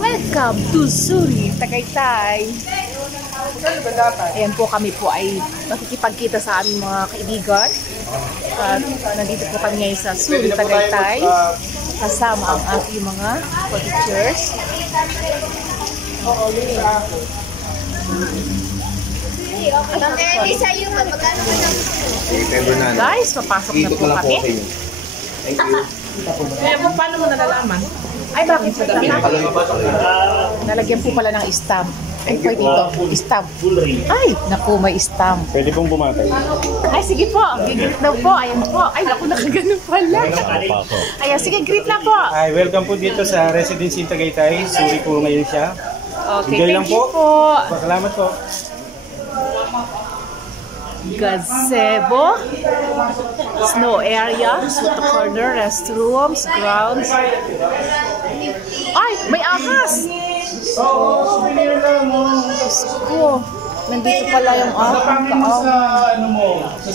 Welcome to Suri, Tagaytay. Ayan po, kami po ay makikipagkita sa aming mga kaibigan. At nandito po kami ngayon sa Suri, Tagaytay. Kasama ang ating mga co-teachers. Guys, papasok na po kami. Kaya po, paano mo nalalaman? Ay, bakit po kami? Nalagyan po pala ng stamp. Ay, pwede dito. Stamp. Ay, naku, may stamp. Pwede pong bumatay. Ay, sige po. Gigreet na po. Ayan po. Ay, naku, nakaganon pala. Ayan, sige, greet na po. Ay, welcome po dito sa Residency Tagaytay. Suri po ngayon siya. Okay, Enjoy thank lang you po. Salamat po. Gazebo, snow area, photo corner, restrooms, grounds. Ay, may ahas! Ko, nandito pala yung ahas.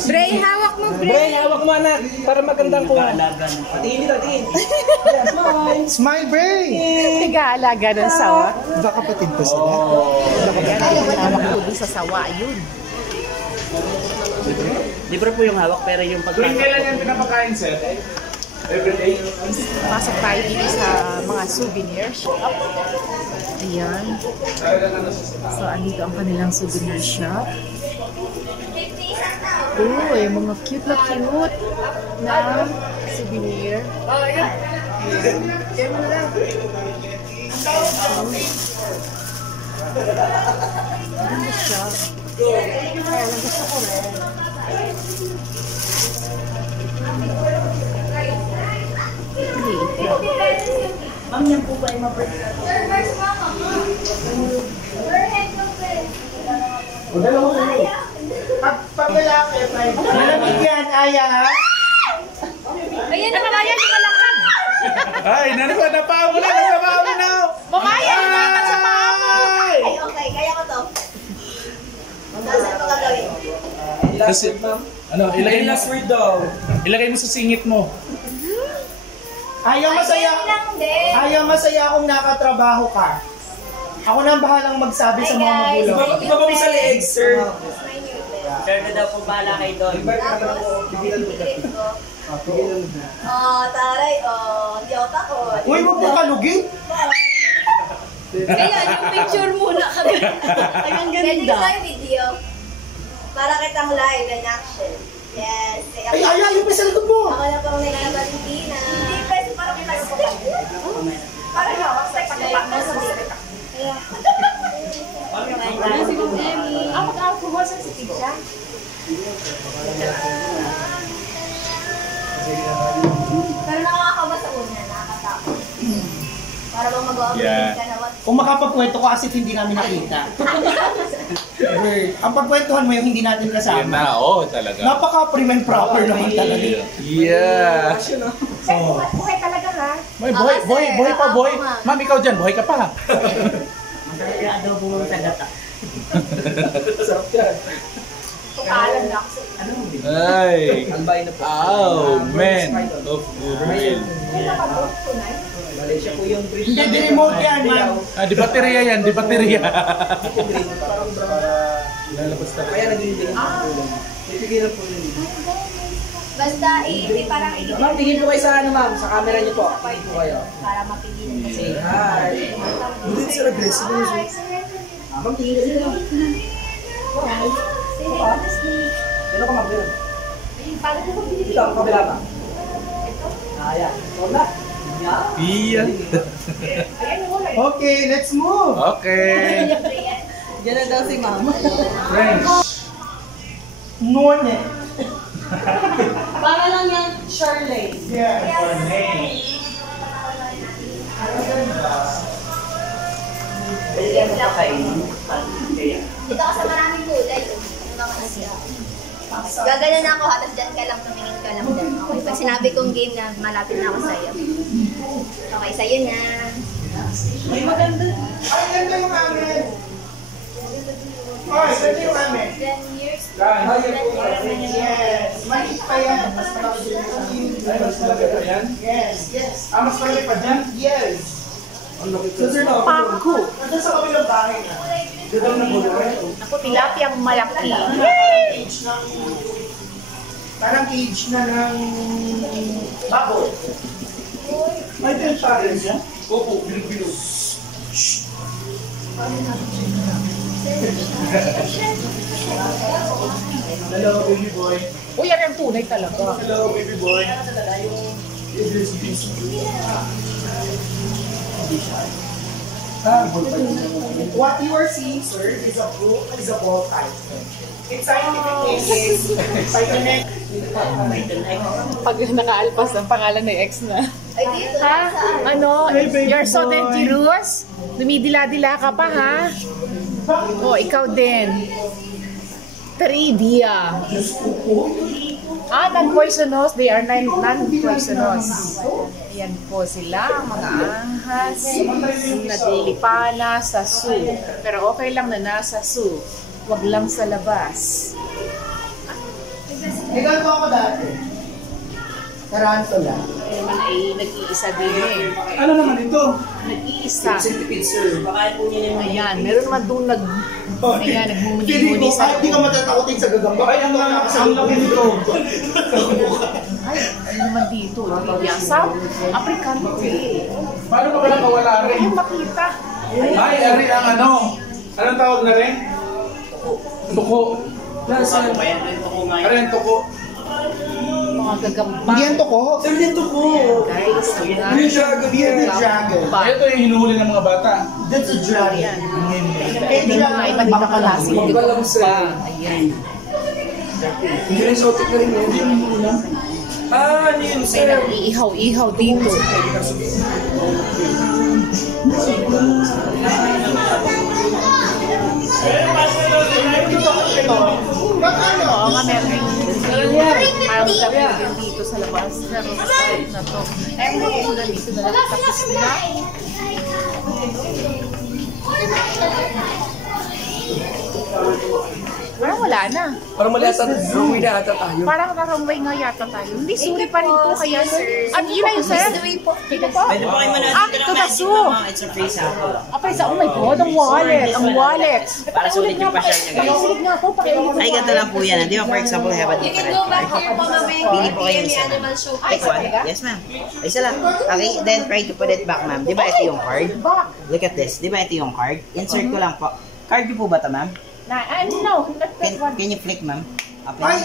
Bray, hawak mo, Bray! Bray, hawak mo, anak! Para magandang kuha. Tingin. Smile, Bray! Tiga-alaga ng sawa. Baka kapatid ko sila. Yan, hawak ko dun sa sawa, yun. Libre po yung hawak, pero yung pagpasok po. Kailan yan pinapakain, sir? Everyday? Pasok tayo dito sa mga souvenir shop. Ayan. So, andito ang kanilang souvenir shop. Oh, yung mga cute na souvenir. Ayan. Ano siya? Kaya lang gusto ko rin. Ma'am, yan po ba ay mabreak? Pag lalaki, malamig yan, Aya, ha? Ayan na pala yan, kalakad. Ay, napao mo na! Napao mo na! Mamaya, naman sa paa mo. Ay, okay, kaya ko to. Saan ito gagawin? Kasi, ano, ilagay mo sa singit mo. Ayaw masaya akong nakatrabaho ka. Ako na ang bahalang magsabi sa mga magulang. Iba mo sa leeg, sir. Sir na daw po bahala kayo doon. Taray, hindi ako takot. Uy, huwag mo kalugin. Kaya yung picture muna kami. Ay, ang ganda. Send video. Para kitang live and action. Yes. Ay, Aya, yung pa sa likod mo. Ako na pang nila Valentina. Hindi, pwede parang parang ako sa pagkapak mo sa dito. Ako pumasan si Tisha. Pero nakakaba sa una, nakakatakot. Para bang mag-o-operate ka na what? Kung makapagkwento ko kasi hindi namin nakita. Ang pagkwentuhan mo yung hindi natin kasama. Talaga. Napaka-prim and proper naman talaga. Yeah. Buhay talaga ha. Boy pa. Ma'am, ikaw dyan, buhay ka pa. Kaya daw po sa gata. Sarap yan. Paalam na ako. Ay. Oh, man. Of real. Malaysia po yung bridge. Hindi, di-remote yan, man. Di baterya yan, di baterya. Kaya naging din ang tulong. Pipigilan po yun. Basta, parang Ma'am, tingin po kayo sa ano, ma'am. Sa camera niyo po. Tingin po kayo. para mapigilan kasi. Say hi. Hindi sila aggressive. Ma'am, tingin kasi lang. Sino ka mag-bilang? Ito, ang kabila pa. Ayan. Wala. Iya. Okay, let's move. Okay. Diyan na daw si ma'am. French. None. Para lang yan, Charlene. Yeah. Dito ka sa maraming kulay. Yung mga asya. Gaganan ako ha, tapos dyan ka lang, tumingin ka lang dyan. Okay, pag sinabi kong game na malapit na ako sa'yo. Okay, sa'yo na. Ay, maganda. Ay, ganda yung amin. Ay, ganda yung amin. 10 years. Yes. Maliit pa yan. Mas malaki pa yan. Yes. Mas malaki pa dyan? Yes. Paku. Nandun sa kabilang bahay na. Doon na Ako, tilapiyang malaki. cage ng... Parang cage na ng... baboy. May din pa rin siya? Opo, bilog-bilog. Hello, baby boy. Uy, yan ang tunay talaga. Hello, baby boy. What you are seeing, sir, is a ball python. Its scientific name is Pythonec. Pag nakaalpas ang pangalan ng ex na. Ay, dito. Ha? Saan? Ano? Hey, baby You're so boy. dangerous? Dumidila-dila ka pa, ha? Oh, ikaw din. Trivia. Non-poisonous. They are non-poisonous. Ayan po sila, ang mga ahas. Naglilipana sa zoo. Pero okay lang na nasa zoo. Wag lang sa labas. Ikaw ko ako dati. Tarantula. Ay naman ay nag-iisa din eh. Ano naman ito? Nag-iisa. Centipede, sir. Baka po niya yung Ayan, meron naman doon ayan, nagmumuni-muni sa Hindi ka matatakotin sa gagamba. Ay, ang laki nito. Ay, ano naman dito? Libya. South African tea. Paano ka ba nakawala rin? Ayaw makita. Ay, ari ang ano? Anong tawag na rin? Tuko. Saan ba yan? Ito ko nga Ari ang tuko. Mga gagamba. Hindi yan to ko. Saan din tuko? Guys, Ano yung dragon? Bearded dragon. Ito yung hinuhuli ng mga bata. That's a dragon. Ayan. Kaya May mga iba't ibang klase ng gagamba. Ayan. Hindi rin exotic na rin yun. Hindi yung muna. Ano yun, May nag-iihaw-ihaw dito. Oo nga, meron yung parang sabi din dito sa labas. Pero sa na to. Ay, ang mga ulan dito na lang. Tapos na. Parang wala na. Parang mali ata, wrong na ata tayo. Parang narangway nga yata tayo. Hindi, sorry pa rin to. Kaya, at yun na yung sir. Kita po. Pwede po kayo manood Ah, dito ito ng na Magic so. Mama. It's a free sample. Okay, sa, oh my God, ang wallet. Ang wallet. Para sulit yung pa-share niya, guys. Pakiulit nga ako. Pakiulit Ay, ganito lang po yan. Di ba, for example, have a You can different go back card. here po mamaya. Pili po kayo PM isa. Animal Show. Pick one. Yes, ma'am. Isa lang. Okay, then try to put it back, ma'am. Di ba ito yung card? Back. Look at this. Di ba ito yung card? Insert ko lang po. Card niyo po ba ito, ma'am? No, not that one. Can you flick, ma'am? Open. Ay,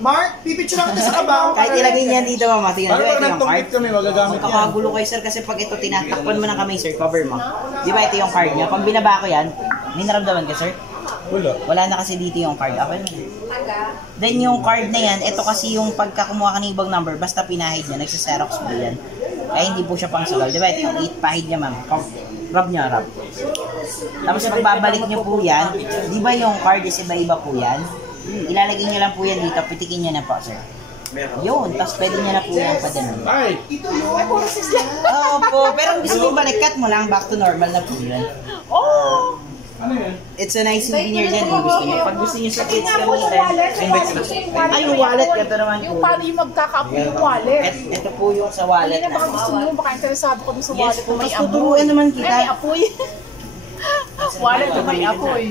Mark, pipicture lang kita sa kabaw. Kahit ilagay niya dito, ma'am. Tingnan, Paano di ba pag ito yung card? nagtungkit kami, magagamit yan? Kakagulo kayo, sir, kasi pag ito tinatakpan mo ng kamay, sir, cover mo. Di ba ito yung card niya? Pag binaba ko yan, may naramdaman ka, sir? Wala. Wala na kasi dito yung card. Open mo. Then yung card na yan, ito kasi yung pagka kumuha ka ng ibang number, basta pinahid niya, nagsiserox po yan. Kaya hindi po siya pang sugal. Di ba ito yung 8 pahid niya, ma'am? Rub niya, rub. Tapos pagbabalik niyo po yan, di ba yung card is iba-iba po yan? Ilalagay niyo lang po yan dito, pitikin niyo na po, sir. Yun, tapos pwede niya na po yan pa din. Ay! Oo po, pero kung gusto niyo balik, cut mo lang, back to normal na po yun. Oh! Ano yan? It's a nice souvenir dyan kung gusto niyo. Pag gusto niyo sa kids gamitin, ay, yung wallet, ito naman Yung po. paano yung magkaka-apo yung wallet. Ito po yung sa Hindi wallet na baka na. gusto nyo, baka interesado kami sa Yes wallet po, na may mas apoy. tuturuan naman Ay, may kita. apoy. Wallet na may apoy.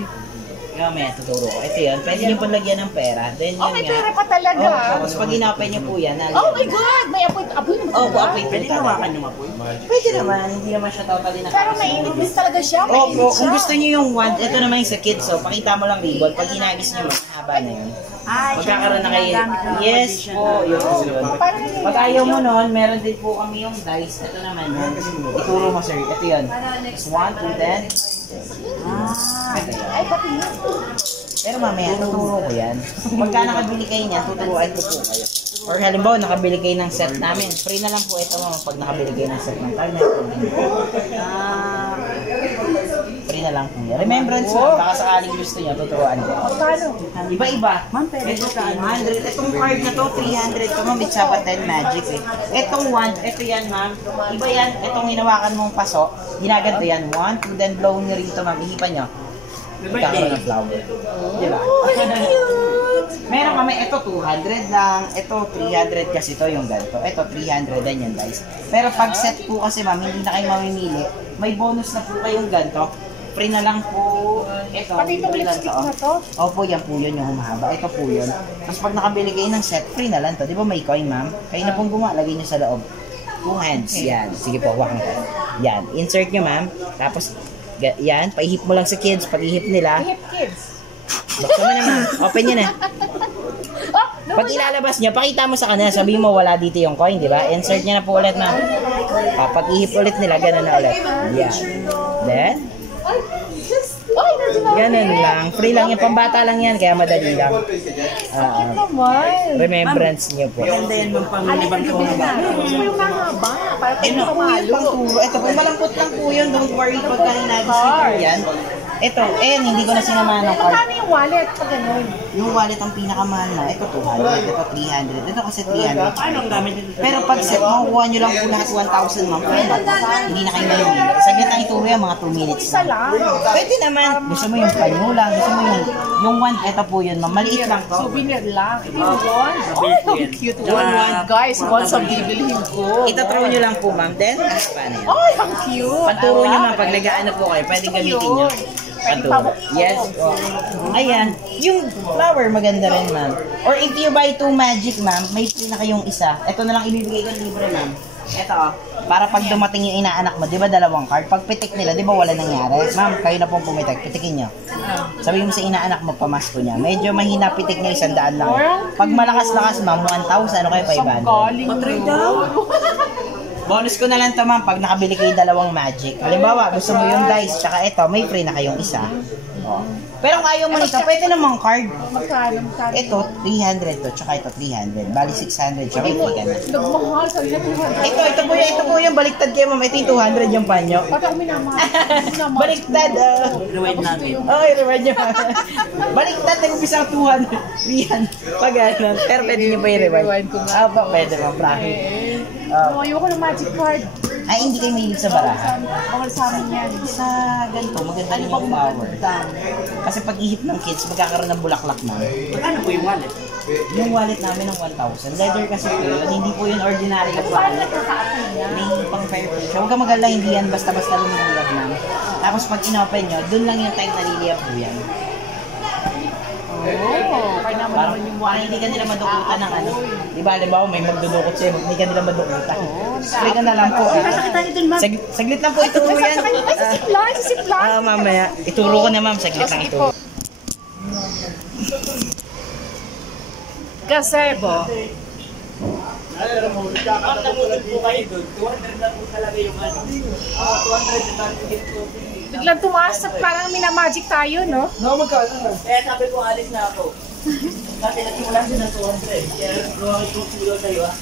Yung may tuturo ko. Ito yun, pwede niyo po lagyan ng pera. Then Oh, yun may nga. pera pa talaga. Tapos pag inapay niyo po yan, Oh my God! May apoy. Apoy naman Oh, talaga. apoy. Pwede nawakan yung apoy? Pwede naman, hindi naman siya totally Pero nakakasama. mainit din talaga siya. Opo, Mainit siya. kung gusto niyo yung wand, ito naman yung sa kids, so pakita mo lang ribbon. Pag hinagis niyo, mahaba na yun. Magkakaroon na kayo. Yes po, yun. Paano yun? Pag ayaw mo nun, meron din po kami yung dice. Ito naman, ituro mo sir. Ito yun. 1, 2, 10. Ito yun. Ay, pati yun. Pero mamaya, tuturo ko yan. Pagka nakabili kayo niyan, tuturuan ko po kayo. Or halimbawa, nakabili kayo ng set namin. Free na lang po ito mama pag nakabili kayo ng set ng target. Free na lang po yan. Remembrance mo, baka sakaling gusto niya, tuturuan ko. Magkano? Iba-iba. Ito 100. Itong card na to, 300 to ma'am. It's about 10 magic eh. Itong 1, ito yan ma'am. Iba yan. Itong hinawakan mong paso, ginaganto yan. 1, 2, then blow nyo rito ma'am. Ihipan nyo. Magkakaroon ng flower. Diba? Oh, cute! Meron kami, ito 200 lang, ito 300 kasi to yung ganito. Ito 300 din yan guys. Pero pag set po kasi ma'am, hindi na kayo mamimili. May bonus na po kayong ganito. Free na lang po. Ito, Pati itong free lang lipstick na to? Opo, yan po yun yung humahaba. Ito po yun. Tapos pag nakabili kayo ng set, free na lang to. Di ba may coin ma'am? Kayo na pong gumawa, lagay nyo sa loob. 2 hands, yan. Sige po, hawakan ko. Yan, insert nyo ma'am. Tapos, yan, paihip mo lang sa kids. Pag ihip nila, Hip kids. buksan mo naman. Open yun eh. Pag ilalabas niya, pakita mo sa kanila, sabihin mo wala dito yung coin, di ba? Insert niya na po ulit na. Pag ihip ulit nila, ganun na ulit. Yan. Then, ganun lang. Free lang yan. Pambata lang yan, kaya madali lang. Naman. Remembrance niyo po. Maganda yan ma'am pang libang ko na ba? Gusto mo yung mahaba. Para Eh, pag naku, yung pang turo. Ito, kung malambot lang po yun, don't worry pagka nag-sticker yan. Ito, hindi ko na sinamahan ng card. Magkano yung wallet pag ganun? Yung wallet ang pinakamahal na, ito 200, ito 300, ito kasi 300. Paano ang gamit dito? Pero pag set, makukuha nyo lang po lahat 1,000 ma'am. Hindi na kayo malumili. Saglit ang ituro yan, mga 2 minutes Isa lang. lang. Pwede naman. Gusto mo yung panyo lang, gusto mo yung one, ito po yun ma'am. Maliit lang to. Souvenir lang. Ito yung one. Oh, ang cute one. Guys, one sa bibilihin ko. Ito-throw nyo lang po ma'am. Then, paano yan? Ay, ang cute. Panturo nyo ma'am, pag nag-ano po kayo, pwede gamitin nyo. Panturo. Yes. Oh. Ayan. Yung flower, maganda rin ma'am. Or if you buy 2 magic ma'am, may free na kayong isa. Ito na lang ibibigay ko libre ma'am. Ito oh. Para pag dumating yung inaanak mo, di ba dalawang card? Pag pitik nila, di ba wala nangyari? Ma'am, kayo na pong pumitik, pitikin nyo. Sabihin mo sa inaanak mo, pamasko niya. Medyo mahina pitik niya, 100 lang. Pag malakas-lakas ma'am, 1,000, ano kayo 500? Galing daw. Bonus ko na lang to ma'am, pag nakabili kayo dalawang magic. Halimbawa, gusto mo yung dice, tsaka ito, may free na kayong isa. Oh. Pero kung ayaw mo nito, pwede namang card. Magkano? Ito, 300 to, tsaka ito, 300. Bali, 600, tsaka may free ka na. Nagmahal sa iyo. Ito po yung baliktad kayo ma'am. Ito yung 200 yung panyo. Pati ako minamahal. Baliktad, Rewind natin. oh, reward nyo. Baliktad, nag-umpisa ang 200, 300. Pag ano, pero pwede nyo ba i-reward? Rewind ko nga. Ah, pwede ma'am, bracket. Ayoko ng magic card. Ay, hindi kayo mahilig sa barahan. Bawal sa amin yan. Sa ganito, maganda rin yung flower. Kasi pag ihip ng kids, magkakaroon ng bulaklak na. Ano po yung wallet? Yung wallet namin ng 1,000. Leather kasi po yun. Hindi po yun ordinary na wallet. May pang fair po siya. Huwag ka mag-alala, hindi yan basta-basta lumulad na. Tapos pag inopen nyo, dun lang yung time na liliyap po yan. Kaya naman Parang hindi ka nila madukutan ng ano. Di ba, halimbawa may magdudukot sa'yo, hindi ka nila madukutan. Spray ka na lang po. Saglit lang po ituro yan. Sisiplan. Mamaya, ituro ko na ma'am, saglit lang ituro. Gazebo. Ang nabutin po kayo doon, 200 lang po talaga yung ano. 200 na target ko. Biglang tumaas at parang minamagic tayo, no? Kaya sabi ko, alis na ako. Kasi nagsimula siya ng 200. Kaya lumaki kong silo sa'yo ah.